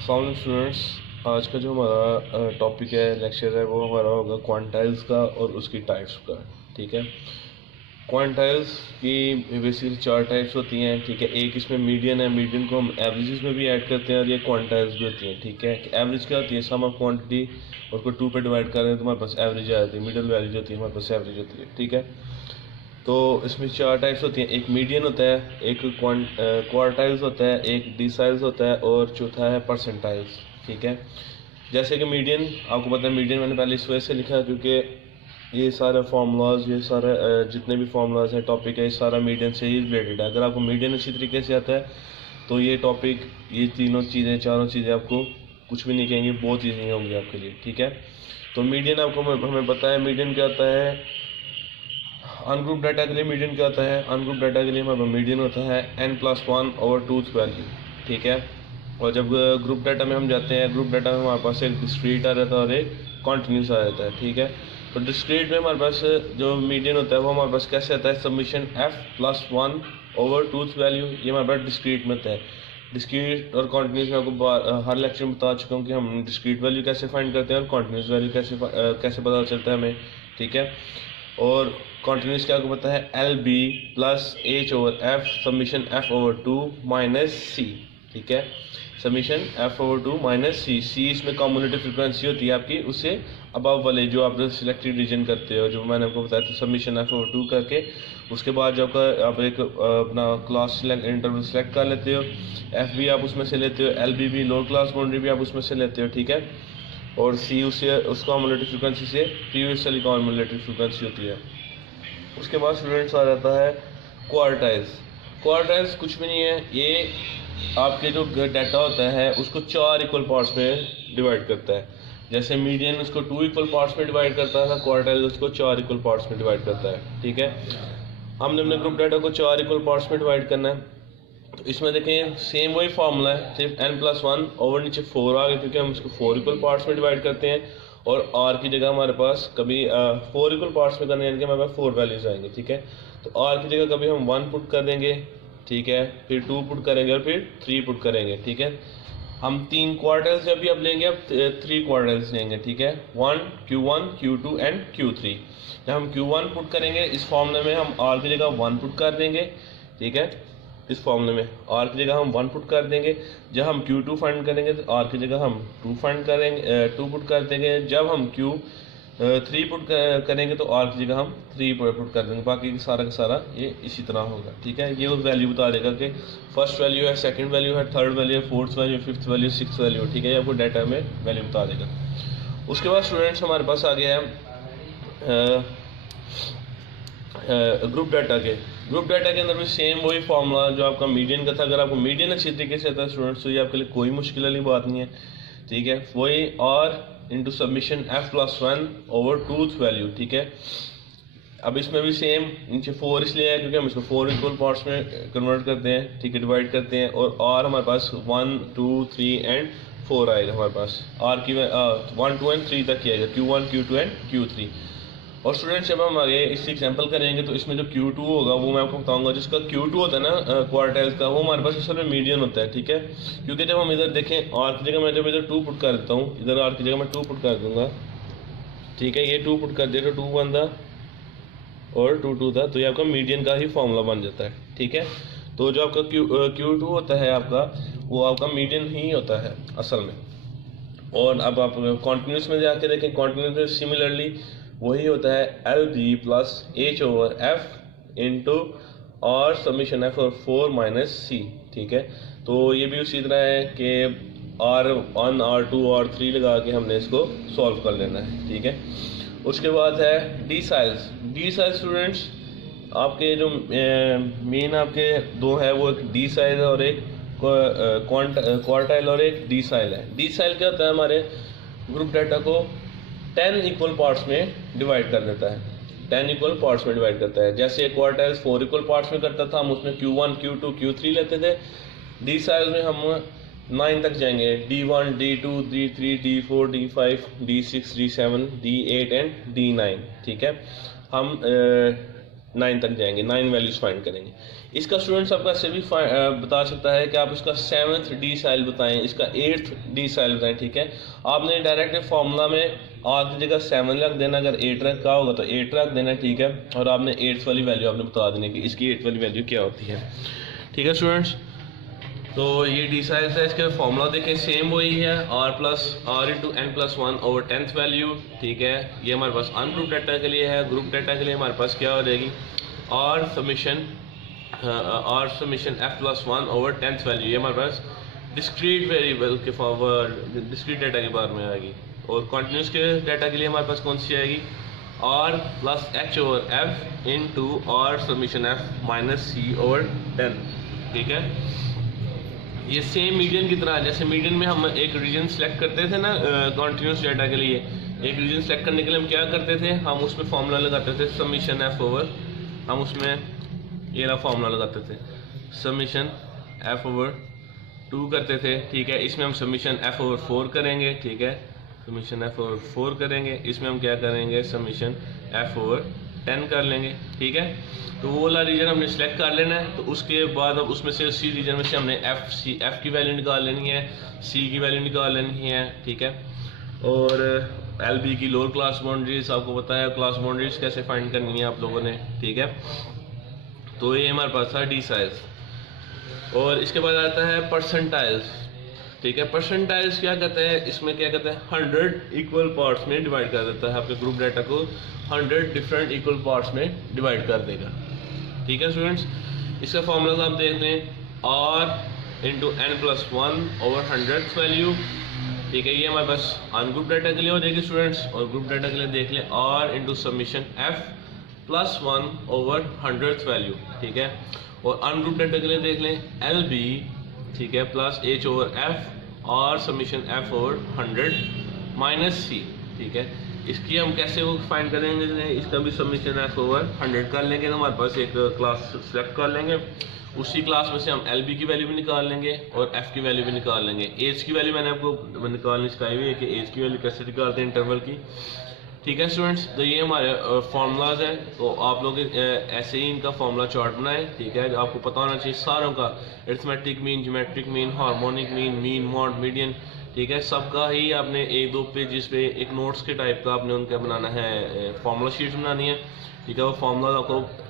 अस्सलाम स्टूडेंट्स, आज का जो हमारा टॉपिक है, लेक्चर है, वो हमारा होगा क्वांटाइल्स का और उसकी टाइप्स का। ठीक है। क्वांटाइल्स की बेसिकली चार टाइप्स होती हैं। ठीक है। एक इसमें मीडियन है, मीडियन को हम एवरेजेस में भी ऐड करते हैं और ये क्वांटाइल्स भी होती हैं। ठीक है। एवरेज क्या होती है? सम ऑफ क्वांटिटी और को 2 पे डिवाइड कर रहे हैं तो हमारे पास एवरेज आ जाती है। मिडिल वैल्यू होती है, हमारे पास एवरेज होती है। ठीक है। तो इसमें चार टाइप्स होती हैं। एक मीडियन होता है, एक क्वार्टाइल्स होता है, एक डिसाइल्स होता है और चौथा है परसेंटाइल्स। ठीक है। जैसे कि मीडियन, आपको पता है मीडियन मैंने पहले इस वजह से लिखा क्योंकि ये सारे फार्मूलाज, ये सारे जितने भी फार्मूलाज हैं, टॉपिक है, ये सारा मीडियन से ही रिलेटेड है। अगर आपको मीडियन अच्छी तरीके से आता है तो ये टॉपिक, ये तीनों चीज़ें, चारों चीज़ें आपको कुछ भी नहीं कहेंगे, बहुत चीज़ें होंगी आपके लिए। ठीक है। तो मीडियन आपको हमें पता है मीडियन क्या होता है। अनग्रुप डाटा के लिए मीडियन क्या होता है? अनग्रुप डाटा के लिए हमारे मीडियन होता है n+1/2 वैल्यू। ठीक है। और जब ग्रुप डाटा में हम जाते हैं, ग्रुप डाटा में हमारे पास एक डिस्क्रीट आ जाता है और एक कॉन्टिन्यूस आ जाता है। ठीक है। तो डिस्क्रीट में हमारे पास जो मीडियन होता है वो हमारे पास कैसे आता है? समीशन f+1/2 वैल्यू, ये हमारे पास डिस्क्रीट में होता है। डिस्क्रीट और कॉन्टिन्यूस में आपको हर लेक्चर में बता चुका हूँ कि हम डिस्क्रीट वैल्यू कैसे फाइंड करते हैं और कॉन्टिन्यूस वैल्यू कैसे पता चलता है हमें। ठीक है। और कॉन्टिन्यूस क्या आपको पता है? LB+H/F summation f/2 -C। ठीक है। Summation f/2 -C। सी इसमें कम्युलेटिव फ्रीक्वेंसी होती है आपकी, उससे अबव वाले जो आप सिलेक्टेड रीजन करते हो, जो मैंने आपको बताया था, समीशन f/2 करके उसके बाद जो आप एक अपना क्लास इंटरवल सेलेक्ट कर लेते हो। एफ भी आप उसमें से लेते हो, LB भी, लोअर क्लास बाउंड्री भी आप उसमें से लेते हो। ठीक है। और सी उससे उस कम्युलेटिव फ्रीक्वेंसी से प्रीवियस वाली कम्युलेटिव फ्रीक्वेंसी होती है। उसके बाद स्टूडेंट्स आ जाता है क्वार्टाइल्स। क्वार्टाइल्स कुछ भी नहीं है, ये आपके जो डाटा होता है उसको 4 इक्वल पार्ट्स में डिवाइड करता है। जैसे मीडियन उसको 2 इक्वल पार्ट्स में डिवाइड करता था, क्वार्टाइल उसको 4 इक्वल पार्ट्स में डिवाइड करता है। ठीक है। हमने अपने ग्रुप डाटा को 4 इक्वल पार्ट्स में डिवाइड करना है। तो इसमें देखें सेम वही फार्मूला है, सिर्फ n+1 ओवर नीचे 4 आ गया क्योंकि हम इसको 4 इक्वल पार्ट्स में डिवाइड करते हैं। और r की जगह हमारे पास कभी 4 इक्वल पार्ट्स में करने यानी कि हमारे पास 4 वैल्यूज आएंगे। ठीक है। तो r की जगह कभी हम 1 पुट कर देंगे, ठीक है, फिर 2 पुट करेंगे और फिर 3 पुट करेंगे। ठीक है। हम 3 क्वार्टल्स जब भी अब लेंगे, अब 3 क्वार्टल्स लेंगे। ठीक है। 1 Q1 Q2 एंड Q3। जब हम Q1 पुट करेंगे इस फॉर्मूले में हम r की जगह 1 पुट कर देंगे। ठीक है। इस फॉर्मूले में r की जगह हम 1 पुट कर देंगे। जब हम Q2 फाइंड करेंगे तो r की जगह हम 2 फाइंड करेंगे, 2 पुट कर देंगे। जब हम Q3 पुट करेंगे तो r की जगह हम 3 पुट कर देंगे। बाकी सारा का सारा ये इसी तरह होगा। ठीक है। ये उस वैल्यू बता देगा कि फर्स्ट वैल्यू है, सेकंड वैल्यू है, थर्ड वैल्यू है, fourth value, fifth value, six value. ठीक है। ये आपको डाटा में वैल्यू बता देगा। उसके बाद स्टूडेंट्स हमारे पास आ गया है ग्रुप डाटा के। ग्रुप डाटा के अंदर भी सेम वही फार्मूला जो आपका मीडियन का था। अगर आपको मीडियन अच्छी तरीके से आता है स्टूडेंट्स तो ये आपके लिए कोई मुश्किल वाली बात नहीं है। ठीक है। वही r into submission f+1/2 value. ठीक है। अब इसमें भी सेम, नीचे 4 इसलिए है क्योंकि हम इसको 4 इक्वल पार्ट्स में कन्वर्ट करते हैं। ठीक है। डिवाइड करते हैं और r हमारे पास 1 2 3 एंड 4 आएगा। हमारे पास r की 1 2 एंड 3 तक किया जाएगा, Q1 Q2 एंड Q3। और स्टूडेंट्स जब हम आगे इसकी एग्जांपल करेंगे तो इसमें जो Q2 होगा वो मैं आपको बताऊंगा। जिसका Q2 होता है ना क्वार्टाइल्स का, वो हमारे पास असल में मीडियन होता है। ठीक है। क्योंकि जब हम इधर देखें r की जगह मैं जब इधर 2 पुट कर देता हूँ, इधर r की जगह मैं 2 पुट कर दूंगा। ठीक है। ये 2 पुट कर दिया तो 2 1 था और 2 2 था, तो ये आपका मीडियन का ही फॉर्मूला बन जाता है। ठीक है। तो जो आपका Q2 होता है आपका, वो आपका मीडियन ही होता है असल में। और अब आप कॉन्टिन्यूस में जाके देखें, कॉन्टिन्यूस में सिमिलरली वही होता है LB+H/F इंटू और समीशन f/4 -C। ठीक है। तो ये भी उसी तरह है कि R1 R2 R3 लगा के हमने इसको सॉल्व कर लेना है। ठीक है। उसके बाद है डी साइल्स। डी साइल स्टूडेंट्स आपके जो मेन आपके दो है, वो एक डी साइल और एक क्वार्टाइल और एक डी साइल है। डी साइल क्या होता है? हमारे ग्रुप डाटा को 10 इक्वल पार्ट्स में डिवाइड कर देता है। 10 इक्वल पार्ट्स में डिवाइड करता है। जैसे क्वार्टाइल्स 4 इक्वल पार्ट्स में करता था, हम उसमें Q1 Q2 Q3 लेते थे। डी साइल में हम 9 तक जाएंगे, D1 D2 D3 D4 D5 D6 D7 D8 and D9। ठीक है। हम 9 तक जाएंगे, 9 वैल्यूज फाइंड करेंगे। इसका स्टूडेंट्स आपका ऐसे भी बता सकता है कि आप इसका 7th डिसाइल बताएं, इसका 8th डिसाइल बताएं, ठीक है। आपने डायरेक्ट फार्मूला में आर की जगह 7 रख देना, अगर 8 रख का होगा तो 8 रख देना, ठीक है। और आपने 8th वाली वैल्यू आपने बता देनी कि इसकी 8th वाली वैल्यू क्या होती है, ठीक है स्टूडेंट्स। तो ये डिसाइल है, इसका फार्मूला देखें सेम वही है, r into n plus 1 over 10th value, ठीक है। ये हमारे पास अनग्रुप डाटा के लिए है। ग्रुप डाटा के लिए हमारे पास क्या हो जाएगी, r summation f plus 1 over 10th value. ये हमारे पास डिस्क्रीट वेरिएबल के फॉरवर्ड डिस्क्रीट डाटा के बारे में आएगी। और कॉन्टिन्यूस के डाटा के लिए हमारे पास कौन सी आएगी, r plus h over f into r summation f minus c over 10, ठीक है। ये सेम मीडियन की तरह, जैसे मीडियन में हम एक रीजन सेलेक्ट करते थे ना कॉन्टिन्यूस डाटा के लिए, एक रीजन सेलेक्ट करने के लिए हम क्या करते थे, हम उसमें फार्मूला लगाते थे समीशन एफ ओवर, हम उसमें ये रहा फार्मूला लगाते थे समीशन एफ ओवर 2 करते थे, ठीक है। इसमें हम समीशन एफ ओवर 4 करेंगे, ठीक है, समीशन एफ ओवर 4 करेंगे। इसमें हम क्या करेंगे, समीशन एफ ओवर 10 कर लेंगे, ठीक है। तो वो वाला रीजन हमने सेलेक्ट कर लेना है। तो उसके बाद अब उसमें से उसी रीजन में से हमने एफ की वैल्यू निकाल लेनी है, सी की वैल्यू निकाल लेनी है, ठीक है। और एल बी की लोअर क्लास बाउंड्रीज आपको बताया, क्लास बाउंड्रीज कैसे फाइंड करनी है आप लोगों ने, ठीक है। तो ये हमारे पास था डिसाइल्स। और इसके बाद आता है परसेंटाइल्स, ठीक है। परसेंटाइल्स क्या कहते हैं, इसमें क्या कहते हैं 100 इक्वल पार्ट्स में डिवाइड कर देता है, आपके ग्रुप डाटा को 100 डिफरेंट इक्वल पार्ट्स में डिवाइड कर देगा, ठीक है स्टूडेंट्स। इसका फॉर्मूला आप देख लें, r into n plus 1 over 100th value, ठीक है। ये हमारे पास अनग्रुप डाटा के लिए हो जाएगी स्टूडेंट्स। और ग्रुप डाटा के लिए देख लें r into summation f plus 1 over 100th value, ठीक है। और अनग्रुप डाटा के लिए देख लें lb, ठीक है, प्लस h ओवर f और summation f over 100 minus c, ठीक है। इसकी हम कैसे वो फाइंड करेंगे, इसका भी समीशन f ओवर 100 कर लेंगे। तो हमारे पास एक क्लास सेलेक्ट कर लेंगे, उसी क्लास में से हम LB की वैल्यू भी निकाल लेंगे और F की वैल्यू भी निकाल लेंगे। एज की वैल्यू मैंने आपको निकालनी सिखाई हुई है कि एज की वैल्यू कैसे निकालते हैं इंटरवल की, ठीक है स्टूडेंट्स। तो ये हमारे फार्मूलाज हैं। तो आप लोग ऐसे ही इनका फार्मूला चार्ट बनाएं, ठीक है। आपको पता होना चाहिए सारों का, arithmetic mean, geometric mean, harmonic mean, mean, mod, median, ठीक है। सबका ही आपने 1-2 पेजेस पे एक नोट्स के टाइप का आपने उनका बनाना है, फार्मूला शीट्स बनानी है, ठीक है। वो फार्मूला आपको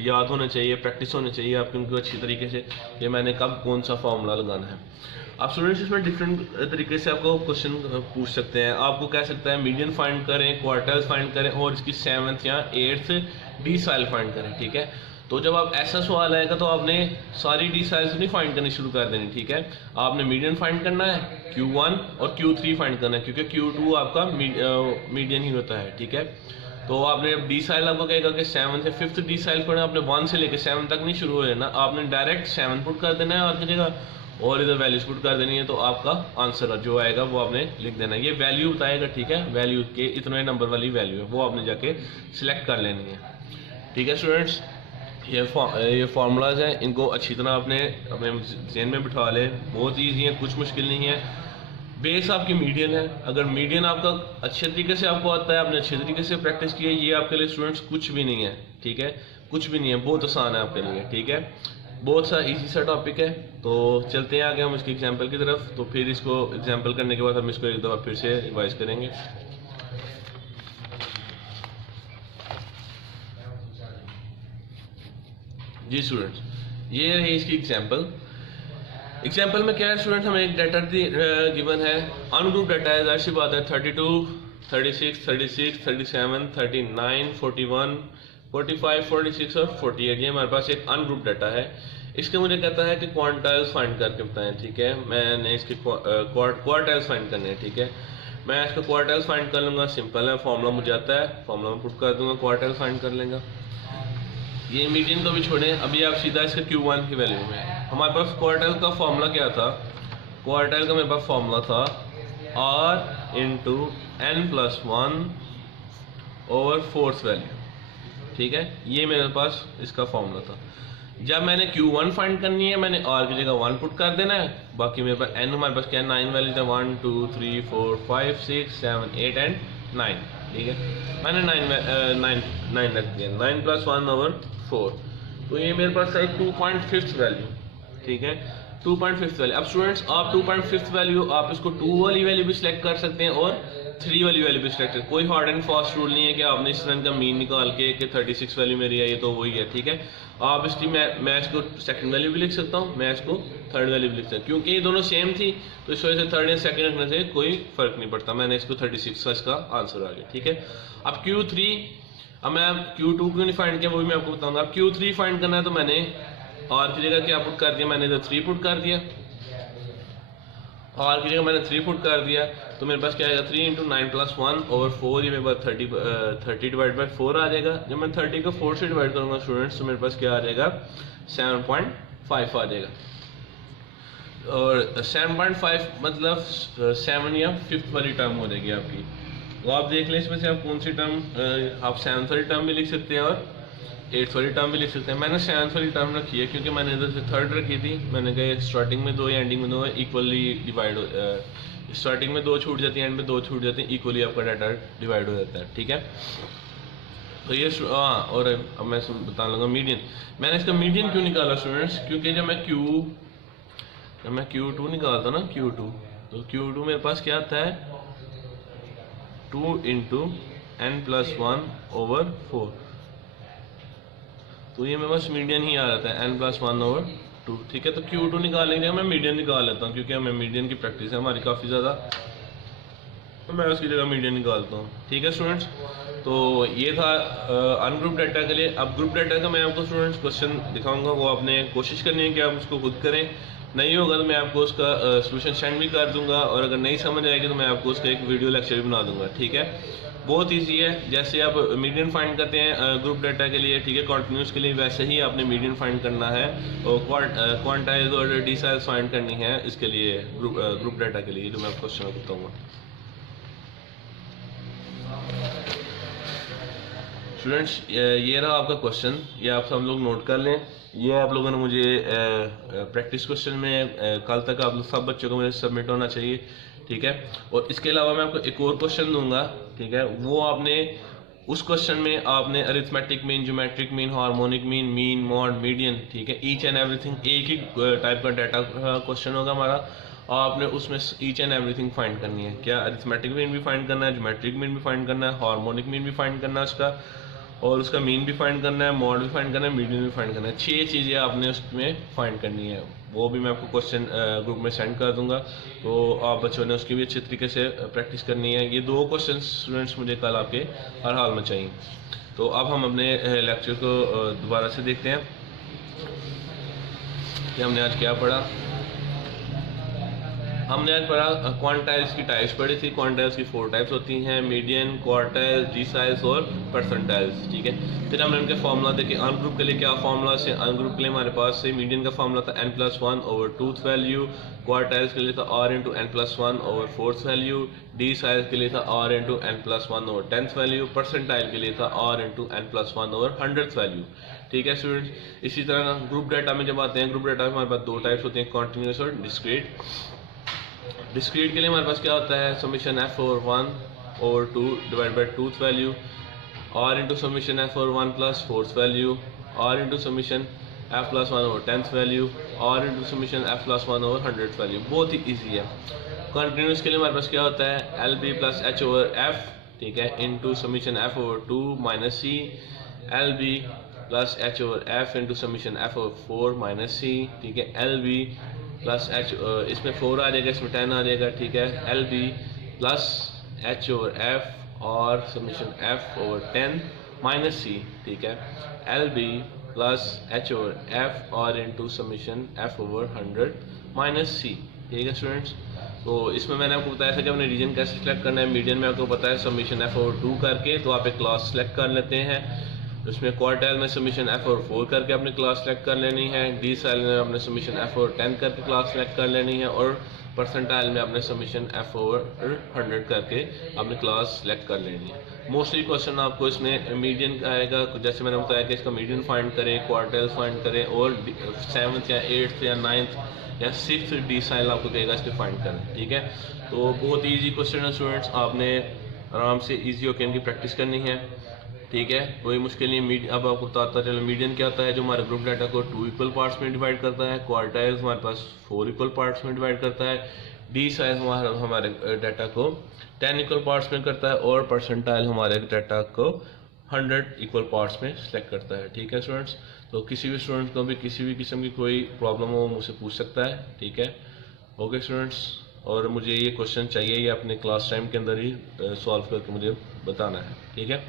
याद होना चाहिए, प्रैक्टिस होनी चाहिए आपकी उनको अच्छी तरीके से कि मैंने कब कौन सा फार्मूला लगाना है। आप स्टूडेंट्स इसमें डिफरेंट तरीके से आपको क्वेश्चन पूछ सकते हैं। आपको कह सकता है मीडियन फाइंड करें, क्वार्टर्स फाइंड करें और इसकी 7th या 8th डिसाइल फाइंड करें, ठीक है। तो जब आप ऐसा सवाल आएगा तो आपने सारी डिसाइल्स नहीं फाइंड करनी शुरू कर देनी, ठीक है। आपने मीडियन फाइंड करना है, Q1 और Q3 फाइंड करना है, क्योंकि Q2 आपका मीडियन ही होता है, ठीक है। तो आपने डिसाइल आपको कहेगा कि 7th या 5th डिसाइल पढ़ना, आपने 1 से लेकर 7 तक नहीं शुरू हो जाना, आपने डायरेक्ट 7 पुट कर देना है और जगह और इधर वैल्यूज पुट कर देनी है। तो आपका आंसर जो आएगा वो आपने लिख देना है, ये वैल्यू बताएगा, ठीक है। वैल्यू के इतने नंबर वाली वैल्यू है वो आपने जाके सिलेक्ट कर लेनी है, ठीक है स्टूडेंट्स। ये फार्मूलाज हैं, इनको अच्छी तरह आपने अपने जहन में बिठा ले, बहुत ईजी है, कुछ मुश्किल नहीं है। बेस आपकी मीडियन है, अगर मीडियन आपका अच्छे तरीके से आपको आता है, आपने अच्छे तरीके से प्रैक्टिस की है, ये आपके लिए स्टूडेंट्स कुछ भी नहीं है, ठीक है, कुछ भी नहीं है, बहुत आसान है आपके लिए, ठीक है। बहुत सा इजी सा टॉपिक है। तो चलते हैं आगे हम इसकी एग्जांपल की तरफ। तो फिर इसको एग्जांपल करने के बाद हम इसको एक दफ़ा फिर से रिवाइज करेंगे। जी स्टूडेंट्स, ये है इसकी एग्जांपल। एग्जांपल में क्या है स्टूडेंट, हमें एक डाटा गिवन है, अनग्रुप डाटा है, जाहिर सी बात है 32, 36, 36, 37, 39, 41, 45, 46 और 48, ये हमारे पास एक अनग्रुप डाटा है। इसके मुझे कहता है कि क्वांटाइल्स फाइंड करके बताएं, ठीक है। मैंने इसके क्वार्टाइल्स फाइंड करने हैं, ठीक है। मैं इसका क्वार्टाइल्स फाइंड कर लूँगा, सिंपल है, फॉर्मूला मुझे आता है, फॉर्मूला में पुट कर दूंगा, क्वार्टाइल्स फाइंड कर लेंगे। ये मीडियन को भी छोड़ें, अभी आप सीधा इसके Q1 की वैल्यू में हमारे पास क्वार्टाइल का फॉर्मूला क्या था, क्वार्टाइल का मेरे पास फॉर्मूला था R into n plus 1 over 4th value, ठीक है। ये मेरे पास इसका फॉर्मूला था। जब मैंने Q1 फाइंड करनी है, मैंने R की जगह 1 पुट कर देना है, बाकी मेरे पास n हमारे पास क्या है, 9 वैल्यूज है, 1 2 3 4 5 6 7 8 एंड 9, ठीक है। मैंने 9 रख दिया, 9 + 1/4, तो ये मेरे पास है 2.5 वैल्यू, ठीक है, 2.5 वैल्यू। अब स्टूडेंट्स आप 2.5 वैल्यू आप इसको 2 वाली वैल्यू भी सिलेक्ट कर सकते हैं और 3 वाली वैल्यू भी सिलेक्ट कर, कोई हार्ड एंड फास्ट रूल नहीं है कि आपने इस रन का मीन निकाल के कि 36 वैल्यू मेरी आई है तो वही है, ठीक है। आप इसकी मैं इसको सेकंड वैल्यू भी लिख सकता हूँ, मैं इसको थर्ड वैल्यू भी लिख सकता हूँ, क्योंकि ये दोनों सेम थी तो इस वजह से थर्ड या सेकंड रखने से कोई फर्क नहीं पड़ता। मैंने इसको 36 का इसका आंसर आ गया, ठीक है। अब Q3, अब मैं Q2 क्यों नहीं फाइंड किया वो भी मैं आपको बताऊंगा। अब Q3 फाइंड करना है तो मैंने R की जगह क्या पुट कर दिया, मैंने इधर 3 पुट कर दिया, R की जगह मैंने 3 पुट कर दिया, तो मेरे पास क्या आएगा 3 × 9 + 1/4, ये मेरे पास 30 / 4 आ जाएगा। जब मैं 30 को 4 से डिवाइड करूंगा स्टूडेंट्स तो मेरे पास क्या आ जाएगा 7.5 आ जाएगा, और 7.5 मतलब 7 या 5th वाली टर्म हो जाएगी आपकी। तो आप देख लें इसमें से आप कौन सी टर्म, आप 7th वाली टर्म भी लिख सकते हैं और 8th वाली टर्म भी लिख सकते हैं। मैंने 7th वाली टर्म रखी है क्योंकि मैंने इधर से 3rd रखी थी, मैंने कहा स्टार्टिंग में 2 या एंडिंग में 2 इक्वली डिवाइड, स्टार्टिंग में 2 छूट जाती है, एंड में 2 छूट जाती है, इक्वली आपका डाटा डिवाइड हो जाता है, ठीक है। तो ये हाँ, और अब मैं बता लूँगा मीडियन। मैंने इसका मीडियन क्यों निकाला स्टूडेंट्स, क्योंकि जब मैं Q2 निकालता ना Q2, तो Q2 मेरे पास क्या आता है 2 × n + 1/4, तो ये मेरे पास मीडियन ही आ जाता है n + 1/2, ठीक है। तो Q2 निकालने के लिए मैं मीडियन निकाल लेता हूँ, क्योंकि हमें मीडियन की प्रैक्टिस है हमारी काफ़ी ज़्यादा, तो मैं उसकी जगह मीडियन निकालता हूँ, ठीक है स्टूडेंट्स। तो ये था अनग्रुप डाटा के लिए। अब ग्रुप डाटा का मैं आपको स्टूडेंट्स क्वेश्चन दिखाऊंगा, वो आपने कोशिश करनी है कि आप उसको खुद करें, नहीं होगा तो मैं आपको उसका सोल्यूशन सेंड भी कर दूंगा, और अगर नहीं समझ आएगी तो मैं आपको उसका एक वीडियो लेक्चर भी बना दूंगा, ठीक है। बहुत ईजी है, जैसे आप मीडियन फाइंड करते हैं ग्रुप डाटा के लिए, ठीक है, कॉन्टिन्यूस के लिए, वैसे ही आपने मीडियन फाइंड करना है और क्वांटाइज और डिसाइज फाइंड करनी है इसके लिए, ग्रुप डाटा के लिए, जो मैं आपको क्वेश्चन बताऊंगा। स्टूडेंट्स ये रहा आपका क्वेश्चन, ये आप सब लोग नोट कर लें। ये आप लोगों ने मुझे प्रैक्टिस क्वेश्चन में कल तक आप सब बच्चों को मुझे सबमिट होना चाहिए, ठीक है। और इसके अलावा मैं आपको एक और क्वेश्चन दूंगा, ठीक है, वो आपने उस क्वेश्चन में आपने arithmetic mean, geometric mean, harmonic mean, mean, mod, median, ठीक है, ईच एंड एवरीथिंग, एक ही टाइप का डाटा क्वेश्चन होगा हमारा, और आपने उसमें ईच एंड एवरीथिंग फाइंड करनी है। क्या अरिथमेटिक मीन भी फाइंड करना है, ज्योमेट्रिक मीन भी फाइंड करना है, हार्मोनिक मीन भी फाइंड करना है उसका, और उसका मीन भी फाइंड करना है, मॉड भी फाइंड करना है, मीडियन भी फाइंड करना है। 6 चीज़ें आपने उसमें फाइंड करनी है, वो भी मैं आपको क्वेश्चन ग्रुप में सेंड कर दूंगा, तो आप बच्चों ने उसकी भी अच्छे तरीके से प्रैक्टिस करनी है। ये 2 क्वेश्चन स्टूडेंट्स मुझे कल आपके हर हाल में चाहिए। तो अब हम अपने लेक्चर को दोबारा से देखते हैं कि हमने आज क्या पढ़ा। हमने आज पढ़ा क्वांटाइल्स की टाइप्स पढ़ी थी। क्वांटाइल्स की 4 टाइप्स होती हैं, मीडियन, क्वार्टाइल्स, डिसाइल्स और परसेंटाइल्स, ठीक है। फिर हमने उनके फार्मूला देखे। अनग्रुप के लिए क्या फार्मूला से, अनग्रुप के लिए हमारे पास से मीडियन का फार्मूला था n + 1/2 वैल्यू, क्वार्टाइल्स के लिए था r × n + 1/4 वैल्यू, डिसाइल्स के लिए था r × n + 1/10 वैल्यू, परसेंटाइल के लिए था r × n + 1/100 वैल्यू, ठीक है स्टूडेंट्स। इसी तरह ग्रुप डाटा में जब आते हैं, ग्रुप डाटा में हमारे पास 2 टाइप्स होते हैं, कॉन्टिन्यूस और डिस्क्रीट। डिस्क्रीट के लिए हमारे पास क्या होता है, summation f/1/2 / 2th value, r × summation f/1 + 4th value, r × summation f + 1/10th value, r × summation f + 1/100th value. बहुत ही ईजी है। कंटिन्यूस के लिए हमारे पास क्या होता है, LB + h/f, ठीक है, into summation f/2 - c, LB + h/f into summation f/4 - c, ठीक है, LB + h, इसमें 4 आ जाएगा, इसमें 10 आ जाएगा, ठीक है, LB + h/f और समीशन f/10 - c, ठीक है, LB + h/f और इंटू समीशन f/100 - c, ठीक है स्टूडेंट्स। तो इसमें मैंने आपको बताया था कि अपने रीजन कैसे सिलेक्ट करना है। मीडियन में आपको पता है समीशन f/2 करके तो आप एक क्लास सेलेक्ट कर लेते हैं। उसमें क्वार्टाइल में समीशन f/4 करके अपनी क्लास सेलेक्ट कर लेनी है। डिसाइल में अपने समीशन f/10 करके क्लास सेलेक्ट कर लेनी है, और परसेंटाइल में अपने समीशन f/100 करके अपनी क्लास सेलेक्ट कर लेनी है। मोस्टली क्वेश्चन आपको इसमें मीडियन का आएगा, जैसे मैंने बताया कि इसका मीडियन फाइंड करें, क्वार्टाइल फाइंड करें, और 7th या 8th या 9th या 6th डिसाइल आपको कहेगा इसके फाइंड करें, ठीक है। तो बहुत ईजी क्वेश्चन है स्टूडेंट्स, आपने आराम से इजी होकर इनकी प्रैक्टिस करनी है, ठीक है, कोई मुश्किल नहीं। अब आपको बताता चलो मीडियन क्या होता है, जो हमारे ग्रुप डाटा को 2 इक्वल पार्ट्स में डिवाइड करता है, क्वार्टाइल्स हमारे पास 4 इक्वल पार्ट्स में डिवाइड करता है, डी साइज हमारे डाटा को 10 इक्वल पार्ट्स में करता है, और परसेंटाइल हमारे डाटा को 100 इक्वल पार्ट्स में सेलेक्ट करता है, ठीक है स्टूडेंट्स। तो किसी भी स्टूडेंट को भी किसी भी किस्म की कोई प्रॉब्लम हो मुझसे पूछ सकता है, ठीक है, ओके स्टूडेंट्स। और मुझे ये क्वेश्चन चाहिए, ये अपने क्लास टाइम के अंदर ही सॉल्व करके मुझे बताना है, ठीक है।